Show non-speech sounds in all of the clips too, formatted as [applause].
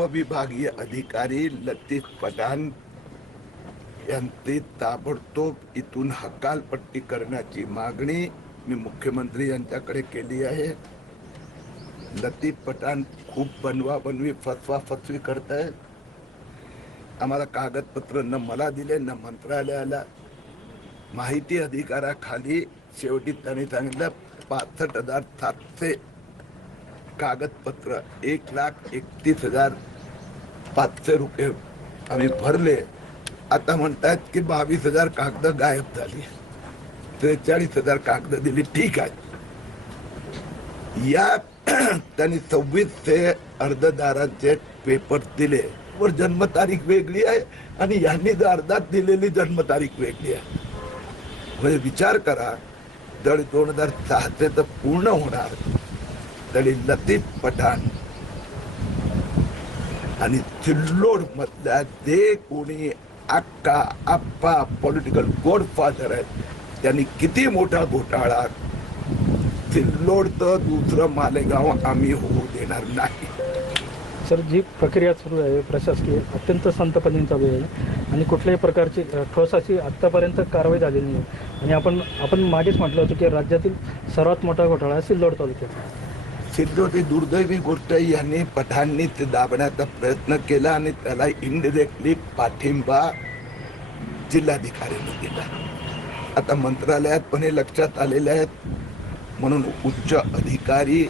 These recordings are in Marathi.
उपविभागीय अधिकारी लतीफ पठाण यांचे ताबडतोब इथून हकालपट्टी करण्याची मागणी मी मुख्यमंत्री यांच्याकडे केली आहे. लतीफ पठाण खूप बनवा बनवी फसवा फसवी आहे आम्हाला कागदपत्र न मला दिले न मंत्रालयाला. माहिती अधिकाराखाली शेवटी त्यांनी सांगितलं पासष्ट हजार सातशे कागदपत्र एक लाख एकतीस हजार पाचशे रुपये आम्ही भरले. आता म्हणतात की बावीस हजार कागद गायब झाली. त्रेचाळीस हजार कागद दिली ठीक आहे. या [clears throat] त्यांनी सव्वीस ते अर्जदारांचे पेपर दिले. वर जन्मतारीख वेगळी आहे आणि यांनी जर अर्धात दिलेली जन्मतारीख वेगळी आहे. म्हणजे विचार करा जर दोन हजार सहाचे तर पूर्ण होणार. तरी लतीफ पठाण आणि चिल्लोड मधल्या जे कोणी अक्का आप्पा पॉलिटिकल गॉडफादर आहेत. त्यांनी किती मोठा घोटाळा. चिल्लोड तर दुसरं मालेगाव आम्ही होऊ देणार नाही. सर जी प्रक्रिया सुरू आहे प्रशासकीय अत्यंत संतपणे चालू आहे. आणि कुठल्याही प्रकारची ठोस अशी आत्तापर्यंत कारवाई झालेली नाही आणि आपण आपण मागेच म्हटलं होतं की राज्यातील सर्वात मोठा घोटाळा सिल्लोड तालुक्यात सिद्धोट दुर्दैवी गोष्ट यांनी पठाणनी ते दाबण्याचा प्रयत्न केला आणि त्याला इनडिरेक्टली पाठिंबा जिल्हाधिकाऱ्यांनी दिला. आता मंत्रालयात पण हे लक्षात आलेले आहेत म्हणून उच्च अधिकारी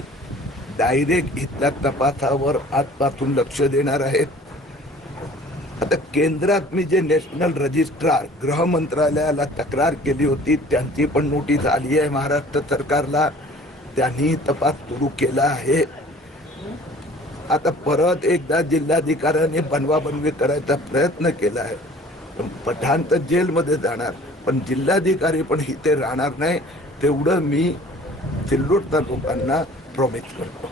डायरेक्ट इथल्या तपासावर आजपासून लक्ष देणार आहेत. आता केंद्रात मी जे नॅशनल रजिस्ट्रार गृह मंत्रालयाला तक्रार केली होती त्यांची पण नोटीस आली आहे. महाराष्ट्र सरकारला त्यांनी तपास सुरू केला आहे. आता परत एकदा जिल्हाधिकाऱ्यांनी बनवाबनवी करायचा प्रयत्न केला आहे. पण पठाण तर जेलमध्ये जाणार पण जिल्हाधिकारी पण इथे राहणार नाही तेवढं मी सिल्लोडच्या लोकांना प्रॉमिस करतो.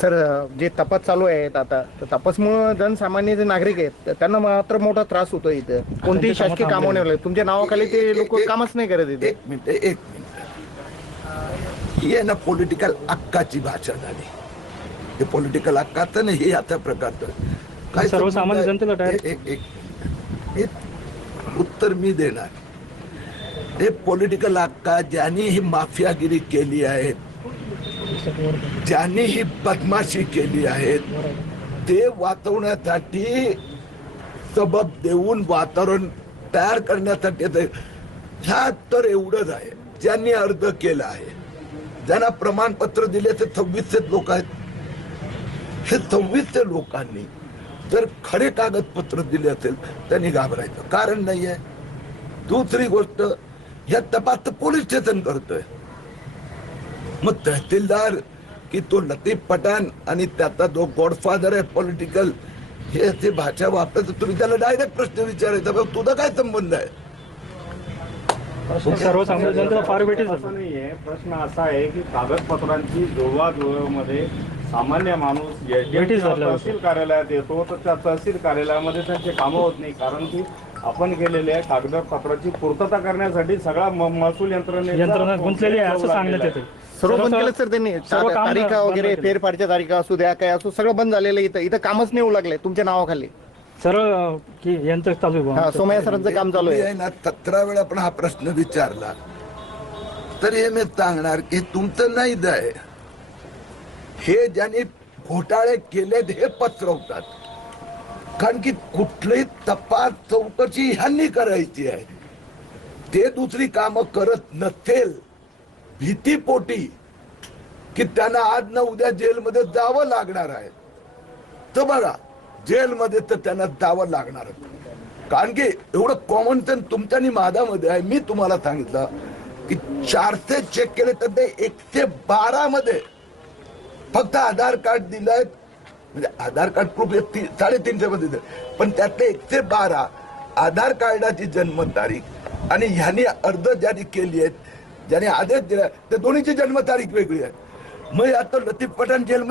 सर जे तपास चालू आहेत आता तर तपासमुळे जनसामान्य जे नागरिक आहेत तर त्यांना मात्र मोठा त्रास होतो इथं. कोणतेही शासकीय कामं थांबलेली. नाही होत. तुमच्या नावाखाली ते लोक कामच नाही करत इथे. एक मिनिट एक मिनिट ही आहे ना पॉलिटिकल अक्काची भाषा झाली हे पॉलिटिकल अक्काचं नाही हे आता प्रकारचं काय सर्वसामान्य? जनतेला एक- एक. हे उत्तर मी देणार हे पॉलिटिकल अक्का ज्यांनी ही माफियागिरी केली आहे ज्यांनी ही बदमाशी केली आहे ते वाचवण्यासाठी सबब देऊन वातावरण तयार करण्यासाठी ह्यात तर एवढंच आहे ज्यांनी अर्ज केला आहे ज्यांना प्रमाणपत्र दिले ते सव्वीसशे लोक आहेत. हे सव्वीसचे लोकांनी जर खरे कागदपत्र दिले असेल त्यांनी घाबरायचं. कारण नाही आहे दुसरी गोष्ट ह्या तपास तर पोलीस स्टेशन करतोय. मग तहसीलदार की तो लतीफ पठाण आणि त्याचा जो गॉडफादर आहे पॉलिटिकल हे असे भाषा वापरायचं तुम्ही त्याला डायरेक्ट प्रश्न विचारायचा. तुझा काय संबंध आहे? सर्वसामान्य जनतेला फार भेटीच असं नाहीये. प्रश्न असा आहे की कागदपत्रांची जुळवाजुळवामध्ये सामान्य माणूस. तहसील कार्यालयात येतो तर त्या तहसील कार्यालयामध्ये त्यांचे कामं होत नाही. कारण की आपण केलेल्या कागदपत्राची पूर्तता करण्यासाठी सगळा महसूल यंत्रणा गुंतलेली आहे असं सांगण्यात येते सर्व बंद केलं सर त्यांनी. तारीखा वगैरे. फेरफारच्या तारीखा असू द्या काय असू सगळं बंद झालेलं आहे इथं. इथं कामच नाही होऊ लागले तुमच्या नावाखाली. सरळ अ, की यंत्र चालू आहे हा बुवा. सोमय्या सरांचं काम चालू आहे. ना सतरा वेळा पण हा प्रश्न विचारला. तर हे मी सांगणार की तुमचं नाही आहे हे ज्यांनी घोटाळे केलेत हे पसरवतात. कारण की कुठलीही तपास चौकशी ह्यांनी करायची आहे. ते दुसरी कामं करत नसेल भीतीपोटी की त्यांना आज ना उद्या जेलमध्ये जावं लागणार आहे. तर बघा जेलमध्ये तर त्यांना जावं लागणार. कारण की एवढं कॉमन सेन्स तुमच्या आणि माझ्यामध्ये आहे. मी तुम्हाला सांगितलं की चारशे चेक केले तर ते एकशे बारा मध्ये फक्त आधार कार्ड दिलंय. म्हणजे आधार कार्ड प्रूफ साडेतीनशे मध्ये दिलं पण त्यातले एकशे बारा आधार कार्डाची जन्मतारीख आणि ह्यांनी अर्ज ज्यांनी केली आहेत ज्याने आदेश दिला त्या दोन्हीची जन्मतारीख वेगळी आहे. मग आता लतीफ पठाण जेलमध्ये